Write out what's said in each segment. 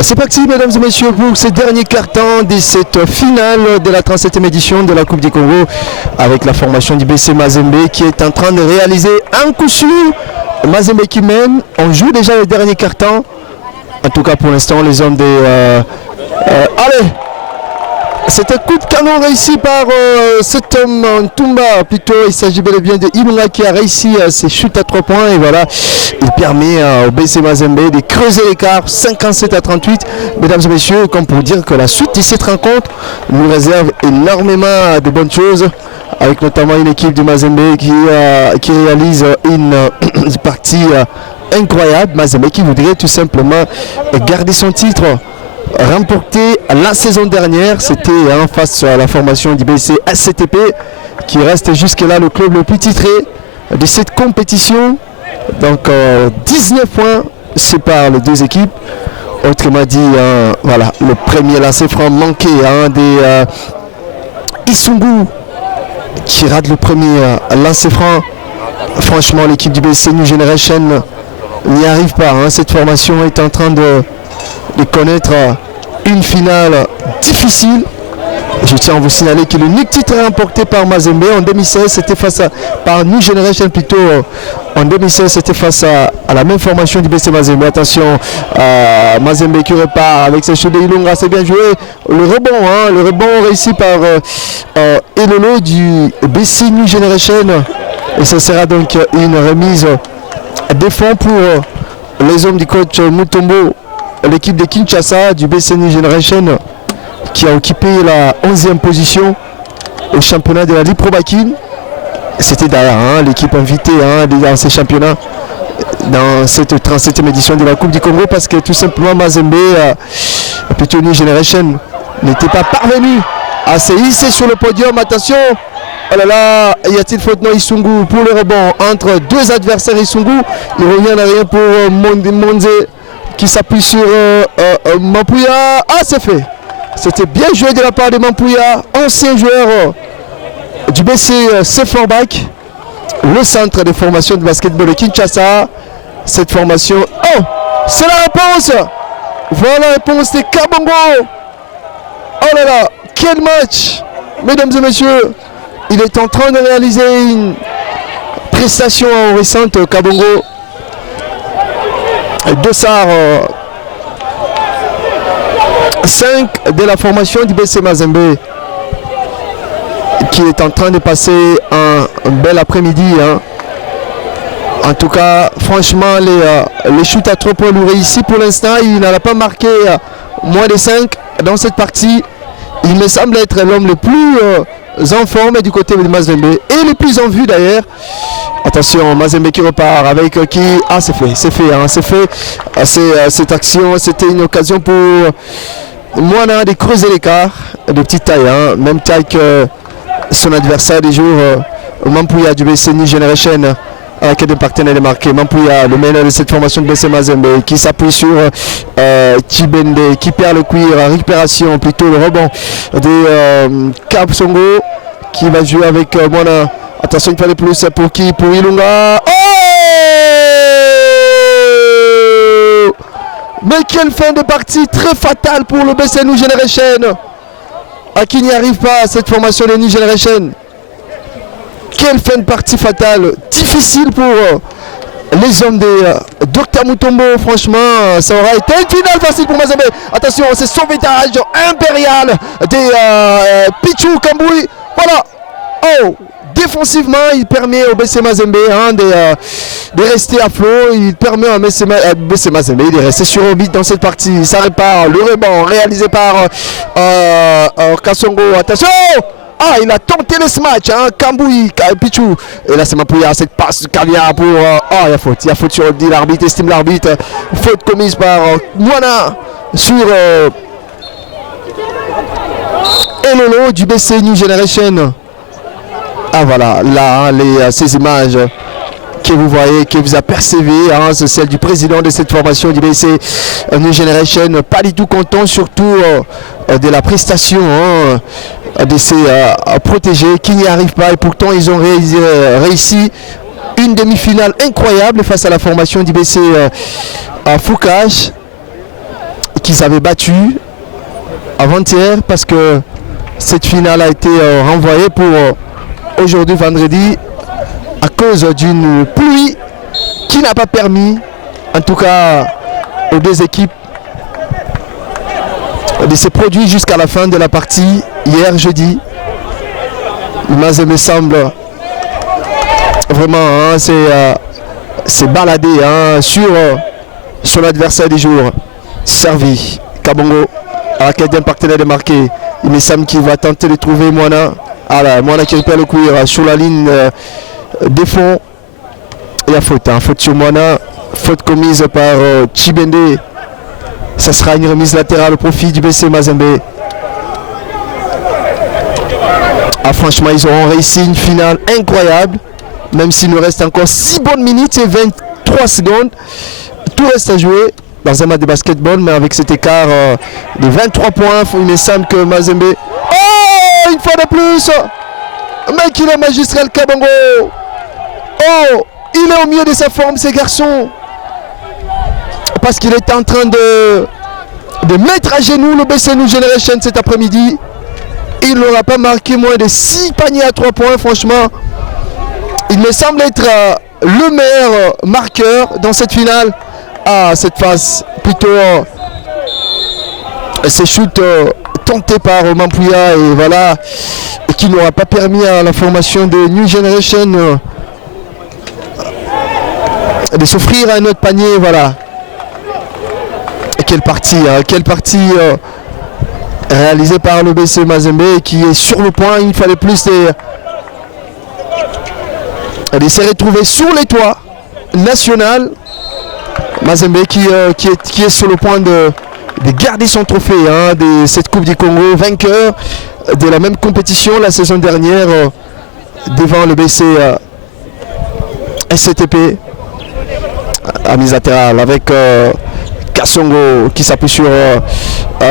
C'est parti, mesdames et messieurs, pour ce dernier quart-temps de cette finale de la 37e édition de la Coupe du Congo avec la formation du BC Mazembe qui est en train de réaliser un coup sûr. Mazembe qui mène, on joue déjà le dernier quart-temps. En tout cas, pour l'instant, les hommes des... allez, c'est un coup de canon réussi par cet homme Ntumba. Plutôt, il s'agit bel et bien de Ilunga qui a réussi ses chutes à 3 points. Et voilà, il permet au BC Mazembe de creuser l'écart 57-38. Mesdames et messieurs, comme pour dire que la suite de cette rencontre nous réserve énormément de bonnes choses. Avec notamment une équipe du Mazembe qui réalise une partie incroyable. Mazembe qui voudrait tout simplement garder son titre remporté la saison dernière. C'était face à la formation du BC ACTP qui reste jusque-là le club le plus titré de cette compétition. Donc 19 points séparent les deux équipes. Autrement dit, voilà, le premier lancer franc manqué des Isungu qui rate le premier lancer franc. Franchement, l'équipe du BC New Generation n'y arrive pas. Cette formation est en train de connaître une finale difficile. Je tiens à vous signaler que le unique titre remporté par Mazembe en 2016, c'était par New Generation plutôt. En 2016, c'était face à la même formation du BC Mazembe. Attention, Mazembe qui repart avec ses cheveux de Ilunga, c'est bien joué. Le rebond réussi par Elolo du BC New Generation. Et ce sera donc une remise des fonds pour les hommes du coach Mutombo, l'équipe de Kinshasa du BC New Generation qui a occupé la 11e position au championnat de la Ligue Pro Bakin. C'était d'ailleurs l'équipe invitée dans ces championnats dans cette 37e édition de la Coupe du Congo parce que tout simplement Mazembe, plutôt New Generation, n'était pas parvenu à se hisser sur le podium. Attention, oh là là, y a-t-il faute? Non, Isungu pour le rebond entre deux adversaires. Isungu, il revient en arrière pour Monze qui s'appuie sur Mampuya. Ah, c'est fait. C'était bien joué de la part de Mampuya, ancien joueur du BC Seforbach, le centre de formation de basketball de Kinshasa. Cette formation, oh, c'est la réponse. Voilà la réponse de Kabongo. Oh là là, quel match, mesdames et messieurs. Il est en train de réaliser une prestation récente, Kabongo. Dossard 5 de la formation du BC Mazembe qui est en train de passer un bel après-midi. En tout cas, franchement, les shoots à 3 points l'ont réussi pour l'instant. Il n'a pas marqué moins de 5 dans cette partie. Il me semble être l'homme le plus en forme du côté de Mazembe et le plus en vue d'ailleurs. Attention, Mazembe qui repart avec qui... Ah, c'est fait. Cette action, c'était une occasion pour Moana de creuser l'écart de petite taille, même taille que son adversaire des jours, Mampuya du BC New Generation, qui est de partenaire marqué. Mampuya, le meneur de cette formation de BC Mazembe, qui s'appuie sur Chibende, qui perd le cuir, récupération, plutôt le rebond de Kapsongo, qui va jouer avec Moana. Attention, il fallait plus pour qui? Pour Ilunga. Oh! Mais quelle fin de partie très fatale pour le BC New Generation. Qui n'y arrive pas à cette formation de New Generation. Quelle fin de partie fatale. Difficile pour les hommes de Dr Mutombo. Franchement, ça aura été une finale facile pour Mazembe. Attention, c'est sauvetage impérial de Pichu Kamboui. Voilà. Oh! Défensivement, il permet au BC Mazembe de rester à flot. Il permet à BC Mazembe de rester sur orbite dans cette partie. Ça répare le rebond réalisé par Kasongo. Attention! Ah, il a tenté le smash, Kamboui, Pichou. Et là, c'est Mampuya, cette passe caviar pour... il y a faute. Il y a faute sur l'arbitre, estime l'arbitre. Faute commise par Moana sur Elolo du BC New Generation. Ah voilà, là, ces images que vous voyez, que vous apercevez, c'est celle du président de cette formation du BC New Generation, pas du tout content, surtout de la prestation de ces protégés qui n'y arrivent pas, et pourtant ils ont réussi une demi-finale incroyable face à la formation du BC Foucache, qu'ils avaient battu avant-hier, parce que cette finale a été renvoyée pour aujourd'hui vendredi à cause d'une pluie qui n'a pas permis, en tout cas aux deux équipes, de se produire jusqu'à la fin de la partie hier jeudi. Mazembe semble vraiment s'est baladé sur son adversaire du jour. Servi Kabongo à la quête d'un partenaire de marqué. Il me semble qu'il va tenter de trouver Moana. Moana qui récupère le cuir sur la ligne des fonds. Il y a faute, faute sur Moana, faute commise par Chibende. Ça sera une remise latérale au profit du BC Mazembe. Franchement, ils auront réussi une finale incroyable, même s'il nous reste encore 6 bonnes minutes et 23 secondes. Tout reste à jouer dans un match de basketball, mais avec cet écart de 23 points, il me semble que Mazembe... Oh, une fois de plus, mec, il est magistral, Kabongo. Oh, il est au milieu de sa forme, ces garçons. Parce qu'il est en train de mettre à genoux le BC New Generation cet après-midi. Il n'aura pas marqué moins de 6 paniers à 3 points, franchement. Il me semble être le meilleur marqueur dans cette finale. Cette phase, plutôt ces shoots tentés par Mampouya et voilà, et qui n'aura pas permis à la formation de New Generation de s'offrir un autre panier, voilà. Et quelle partie réalisée par le BC Mazembe qui est sur le point. Il fallait plus de se retrouver sur les toits national. Mazembe qui est sur le point de garder son trophée de cette Coupe du Congo, vainqueur de la même compétition la saison dernière devant le BC SCTP à mise latérale avec Kassongo qui s'appuie sur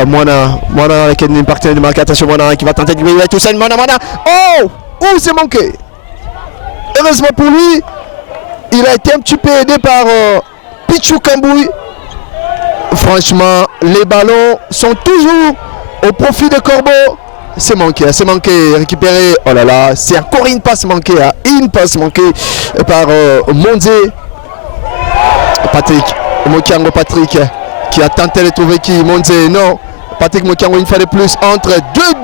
Moana avec une partenaire de marque. Attention, Moana qui va tenter de briller tout seul. Moana. Oh, c'est manqué. Heureusement pour lui, il a été un petit peu aidé par Pichou Kambouy. Franchement, les ballons sont toujours au profit de Corbeau. C'est manqué, récupéré. Oh là là, c'est encore une passe manquée. Une passe manquée par Monze. Patrick Mokiango qui a tenté de trouver qui Monze. Non, Patrick Mokiango une fois de plus entre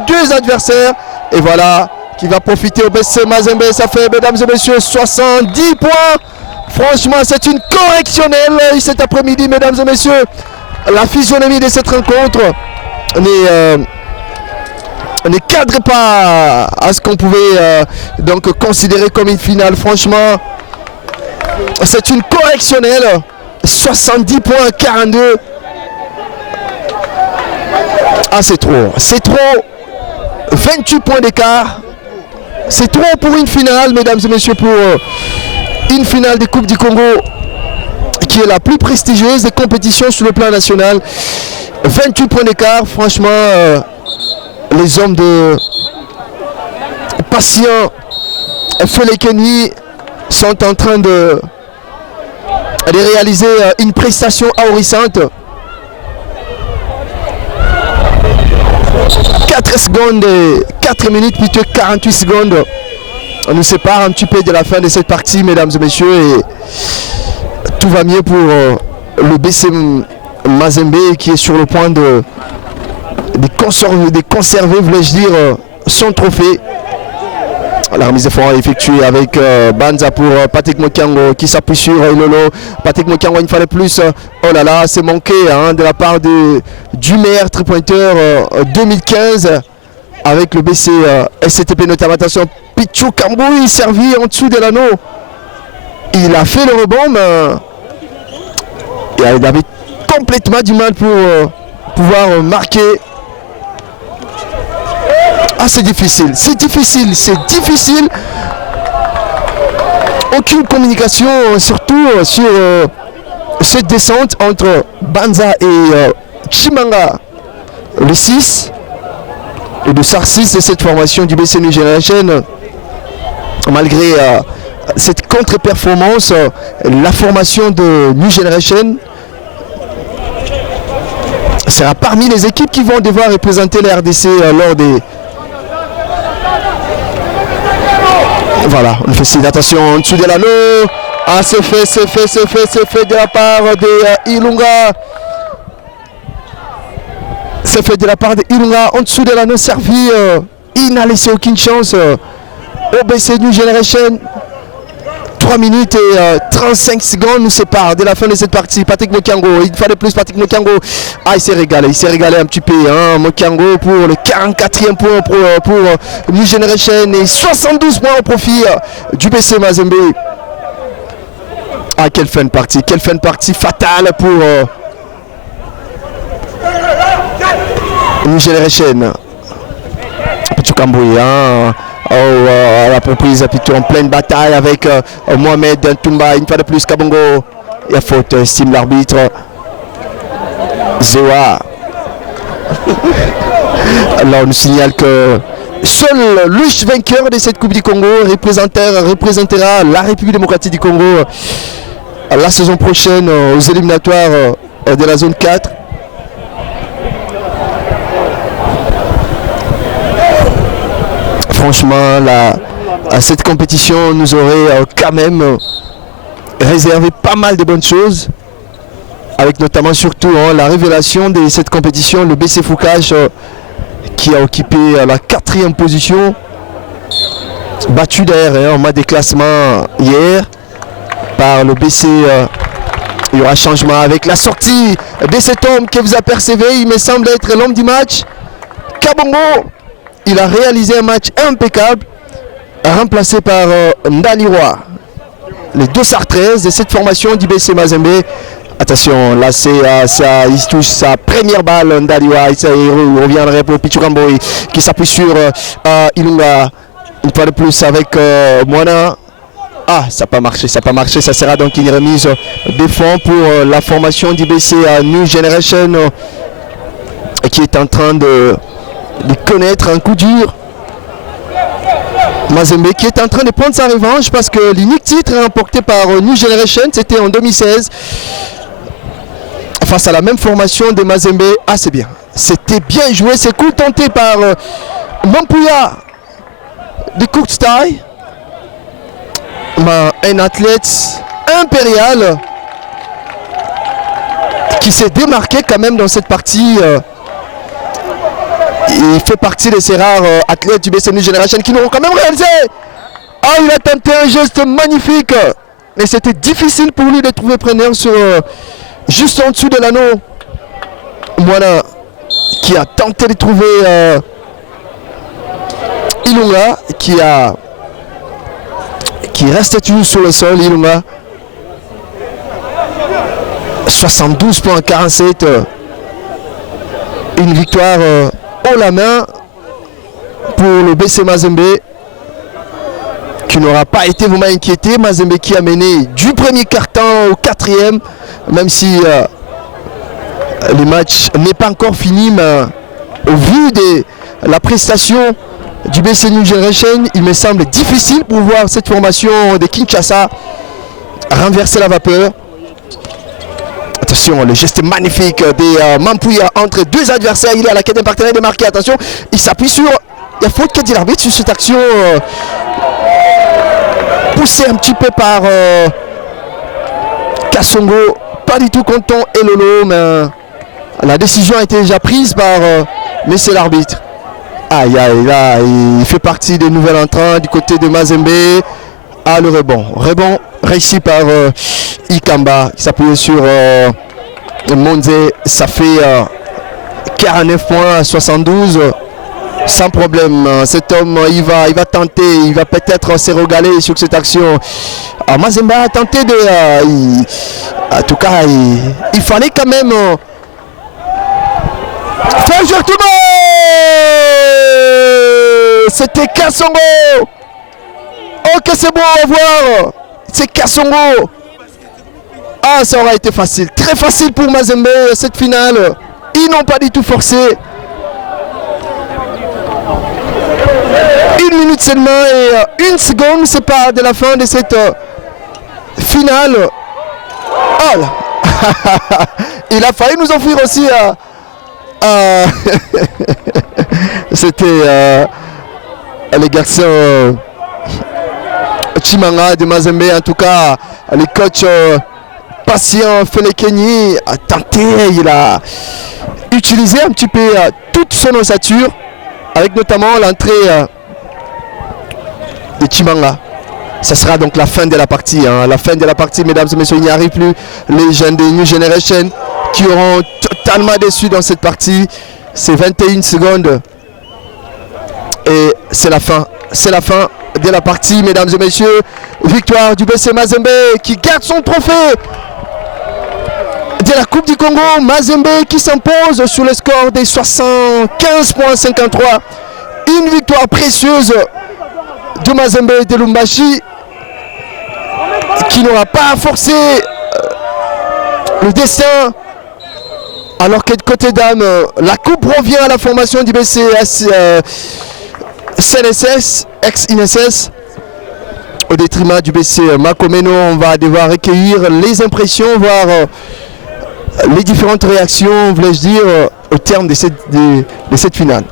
deux adversaires. Et voilà, qui va profiter au BC Mazembe. Ça fait, mesdames et messieurs, 70 points. Franchement, c'est une correctionnelle cet après-midi, mesdames et messieurs. La physionomie de cette rencontre ne cadre pas à ce qu'on pouvait donc considérer comme une finale. Franchement, c'est une correctionnelle. 70 points, 42. C'est trop. 28 points d'écart. C'est trop pour une finale, mesdames et messieurs, pour une finale des Coupes du Congo qui est la plus prestigieuse des compétitions sur le plan national. 28 points d'écart, franchement, les hommes de Patient Felekeni sont en train de réaliser une prestation ahurissante. 4 secondes, 4 minutes, plutôt 48 secondes. On nous sépare un petit peu de la fin de cette partie, mesdames et messieurs, et tout va mieux pour le BC Mazembe qui est sur le point de conserver, voulais-je dire, son trophée. La remise de fond est effectuée avec Banza pour Patrick Mokiango qui s'appuie sur Ilolo. Patrick Mokiango une fois de plus. Oh là là, c'est manqué de la part du meilleur tripointeur 2015 avec le BC SCTP notamment. Attention, Pichou Kambouy servi en dessous de l'anneau. Il a fait le rebond, mais il avait complètement du mal pour pouvoir marquer. C'est difficile. Aucune communication, surtout sur cette descente entre Banza et Chimanga, le 6, et de SAR 6 de cette formation du BC New Generation. Malgré cette contre-performance, la formation de New Generation sera parmi les équipes qui vont devoir représenter la RDC lors des... Voilà, on fait signe d'attention en dessous de l'anneau. Ah, c'est fait de la part de Ilunga. C'est fait de la part de Ilunga en dessous de l'anneau servi. Il n'a laissé aucune chance au BC New Generation. 3 minutes et 35 secondes nous séparent de la fin de cette partie. Patrick Mokiango, il fallait plus Patrick Mokiango. Ah, il s'est régalé un petit peu. Hein. Mokiango pour le 44e point pour New Generation et 72 points au profit du BC Mazembe. Ah, quelle fin de partie fatale pour New Generation. Petit Cambouille, hein. La reprise plutôt en pleine bataille avec Mohamed Ntumba. Une fois de plus, Kabongo. Il y a faute, estime l'arbitre. Zewa. Alors, on nous signale que seul le vainqueur de cette Coupe du Congo représentera la République démocratique du Congo la saison prochaine aux éliminatoires de la zone 4. Franchement, cette compétition nous aurait quand même réservé pas mal de bonnes choses, avec notamment surtout la révélation de cette compétition, le BC Foucache qui a occupé la 4e position, battu d'ailleurs en mode de classement hier par le BC. Il y aura changement avec la sortie de cet homme que vous apercevez, il me semble être l'homme du match, Kabongo. Il a réalisé un match impeccable, remplacé par Ndaliwa. Les deux Sartraises de cette formation du BC Mazembe. Attention, là il touche sa première balle, Ndaliwa. Il reviendrait pour Pichukamboy qui s'appuie sur Ilunga. Une fois de plus avec Moana. Ah, ça n'a pas marché. Ça sera donc une remise de fonds pour la formation du BC New Generation qui est en train de connaître un coup dur. Mazembe qui est en train de prendre sa revanche parce que l'unique titre remporté par New Generation, c'était en 2016 face à la même formation de Mazembe. Ah, c'est bien, c'était bien joué, c'est cool, tenté par Mampuya de Cookstyle, un athlète impérial qui s'est démarqué quand même dans cette partie. Il fait partie de ces rares athlètes du BC New Generation qui l'ont quand même réalisé. Ah, il a tenté un geste magnifique. Mais c'était difficile pour lui de trouver preneur sur juste en dessous de l'anneau. Voilà. Qui a tenté de trouver Ilunga. Qui reste toujours sur le sol, Ilunga. 72 points 47. Une victoire haut la main pour le BC Mazembe qui n'aura pas été vraiment inquiété. Mazembe qui a mené du premier quart-temps au 4e, même si le match n'est pas encore fini, mais au vu de la prestation du BC New Generation, il me semble difficile pour voir cette formation de Kinshasa renverser la vapeur. Attention, le geste magnifique de Mampuya entre deux adversaires. Il est à la quête d'un partenaire de marquer. Attention, il s'appuie sur... Il y a faute qui dit l'arbitre sur cette action poussée un petit peu par Kassongo. Pas du tout content et Lolo, mais la décision a été déjà prise par monsieur l'arbitre. Aïe, aïe, là, il fait partie des nouvelles entrants du côté de Mazembe. Ah, le rebond réussi par Ikamba qui s'appuie sur Monze. Ça fait 49 points à 72 sans problème. Cet homme il va tenter, il va peut-être se régaler sur cette action. Mazembe a tenté de en tout cas il fallait quand même faire jouer tout le monde. C'était Kassongo. Ok, c'est bon, au revoir. C'est Kassongo. Ah, ça aura été facile. Très facile pour Mazembe, cette finale. Ils n'ont pas du tout forcé. 1 minute seulement et 1 seconde, c'est pas de la fin de cette finale. Oh là. Il a failli nous offrir aussi C'était les garçons Chimanga de Mazembe. En tout cas, les coachs Patient Felekeni a tenté, il a utilisé un petit peu toute son ossature, avec notamment l'entrée de Chimanga. Ça sera donc la fin de la partie. La fin de la partie, mesdames et messieurs, il n'y arrive plus. Les jeunes de New Generation qui auront totalement déçu dans cette partie. C'est 21 secondes. Et c'est la fin. C'est la fin de la partie, mesdames et messieurs. Victoire du BC Mazembe qui garde son trophée de la Coupe du Congo. Mazembe qui s'impose sur le score des 75,53. Une victoire précieuse de Mazembe de Lumbashi qui n'aura pas forcé le destin, alors que de côté dame, la coupe revient à la formation du BCS CNSS, ex-INSS, au détriment du BC Makomeno. On va devoir recueillir les impressions, voir les différentes réactions, voulais-je dire, au terme de cette finale.